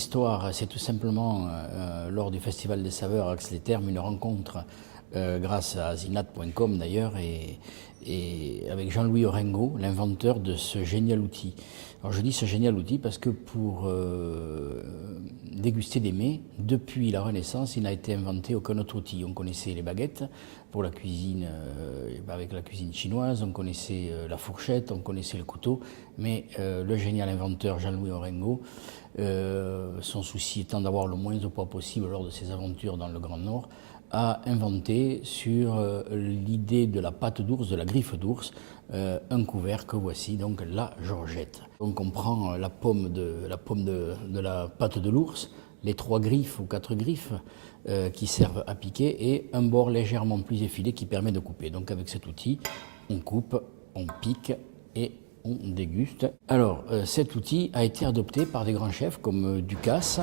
histoire, c'est tout simplement lors du Festival des Saveurs à Ax-les-Thermes, une rencontre grâce à zinat.com d'ailleurs et avec Jean-Louis Orengo, l'inventeur de ce génial outil. Alors je dis ce génial outil parce que pour déguster des mets, depuis la Renaissance, il n'a été inventé aucun autre outil. On connaissait les baguettes pour la cuisine, avec la cuisine chinoise, on connaissait la fourchette, on connaissait le couteau, mais le génial inventeur Jean-Louis Orengo, son souci étant d'avoir le moins de poids possible lors de ses aventures dans le Grand Nord, a inventé sur l'idée de la patte d'ours, de la griffe d'ours, un couvert que voici, donc la Georgette. Donc on prend la pomme de la patte de l'ours, les 3 griffes ou 4 griffes qui servent à piquer et un bord légèrement plus effilé qui permet de couper. Donc avec cet outil, on coupe, on pique et on déguste. Alors, cet outil a été adopté par des grands chefs comme Ducasse.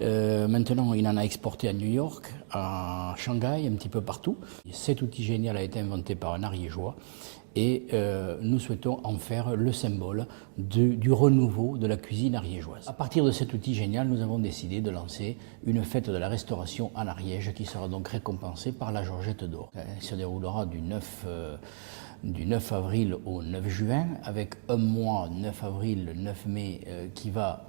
Maintenant, il en a exporté à New York, à Shanghai, un petit peu partout. Cet outil génial a été inventé par un Ariégeois et nous souhaitons en faire le symbole du renouveau de la cuisine ariégeoise. À partir de cet outil génial, nous avons décidé de lancer une fête de la restauration en Ariège qui sera donc récompensée par la Georgette d'or. Elle se déroulera du 9 avril au 9 juin, avec un mois, 9 avril, 9 mai, qui va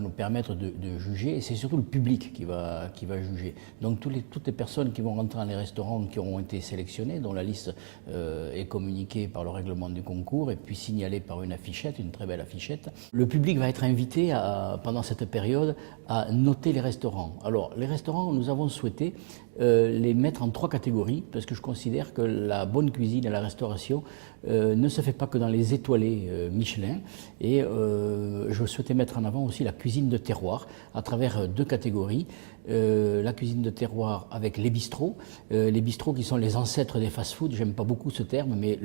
nous permettre de juger, et c'est surtout le public qui va juger. Donc toutes les personnes qui vont rentrer dans les restaurants qui auront été sélectionnées, dont la liste est communiquée par le règlement du concours et puis signalée par une affichette, une très belle affichette. Le public va être invité pendant cette période à noter les restaurants. Alors les restaurants, nous avons souhaité les mettre en 3 catégories, parce que je considère que la bonne cuisine et la restauration ne se fait pas que dans les étoilés Michelin, et je souhaitais mettre en avant aussi la cuisine de terroir à travers 2 catégories. La cuisine de terroir avec les bistrots qui sont les ancêtres des fast-food. J'aime pas beaucoup ce terme, mais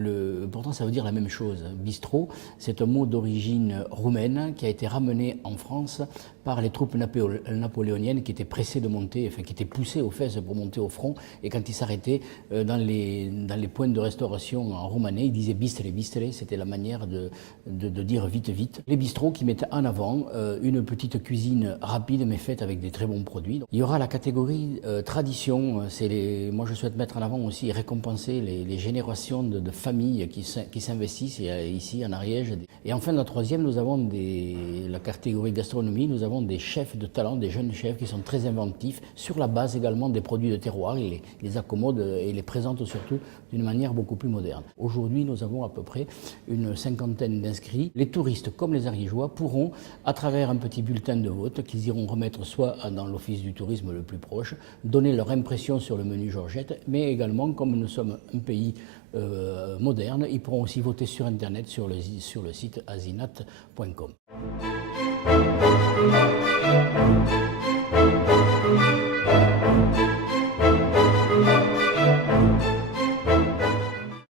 pourtant ça veut dire la même chose. Bistrot, c'est un mot d'origine roumaine qui a été ramené en France par les troupes napoléoniennes qui étaient pressées de monter, enfin qui étaient poussées aux fesses pour monter au front, et quand ils s'arrêtaient dans les points de restauration en romanais, ils disaient bistre, c'était la manière de dire vite vite. Les bistrots qui mettent en avant une petite cuisine rapide mais faite avec des très bons produits. Il y aura la catégorie tradition, moi je souhaite mettre en avant aussi et récompenser les générations de familles qui s'investissent ici en Ariège. Et enfin la troisième, nous avons la catégorie gastronomie, nous avons des chefs de talent, des jeunes chefs qui sont très inventifs sur la base également des produits de terroir. Ils les accommodent et les présentent surtout d'une manière beaucoup plus moderne. Aujourd'hui, nous avons à peu près une 50aine d'inscrits. Les touristes comme les Ariégeois pourront, à travers un petit bulletin de vote qu'ils iront remettre soit dans l'office du tourisme le plus proche, donner leur impression sur le menu Georgette, mais également, comme nous sommes un pays moderne, ils pourront aussi voter sur Internet sur le site azinat.com.